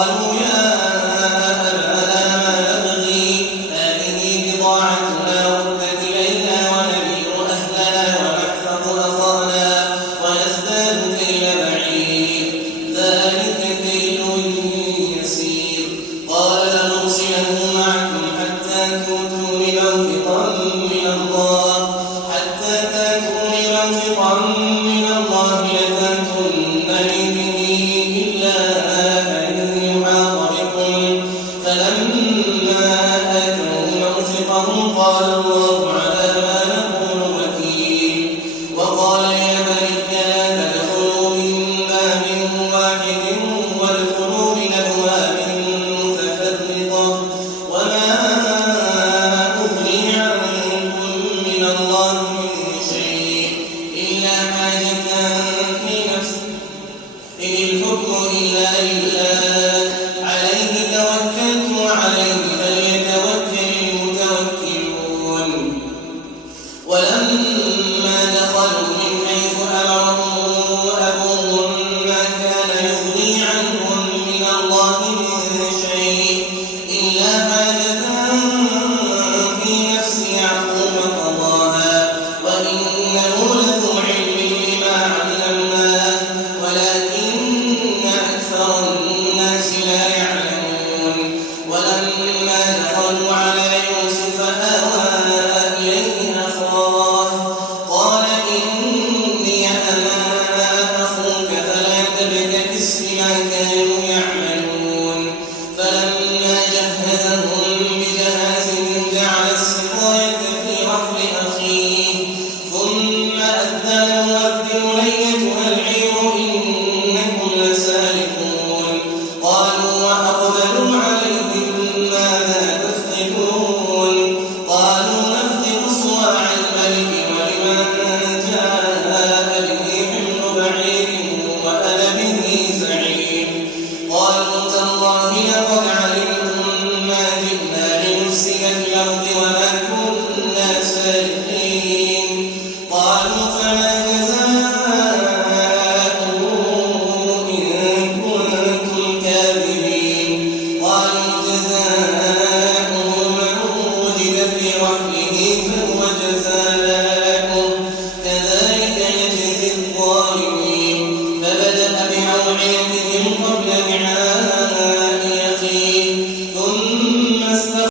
قالوا يا أبانا ما نبغي هذه بضاعتنا ردت إلينا ونمير أهلنا ونحفظ أخانا ونزداد كيل بعير ذلك كيل يسير قال لنرسله معكم حتى تؤتون موثقا من الله لتأتونني به إلا أن يحاط بكم فلما آتوه موثقهم قال الله على ما نقول وكيل وقال يا بني لا تدخلوا من باب واحد وادخلوا من أبواب متفرقة وما أغني عنكم من الله من شيء إلا حاجة في نفس إن الحكم إلا لله عليه توكلت وعليه فليتوكل المتوكلون ولما دخلوا من حيث أمرهم أبوهم ما كان يغني عنهم من الله من شيء إلا حاجة في نفس يعقوب قضاها وإنه لذو علم لما علمناه ولكن أكثر الناس لا يعلمون ولما دخلوا على يوسف آوى إليه أخاه قال إني أنا أخوك فلا تبتئس بما كانوا يعملون فلما جهزهم بجهازهم جعل السقاية في رحل أخيه ثم أذن مؤذن أيتها العير إنكم لسارقون قالوا وأقبلوا عليهم ماذا تفقدون قالوا نفقد صواع الملك ولمن جاء به حمل بعير وأنا به زعيم قالوا تالله لقد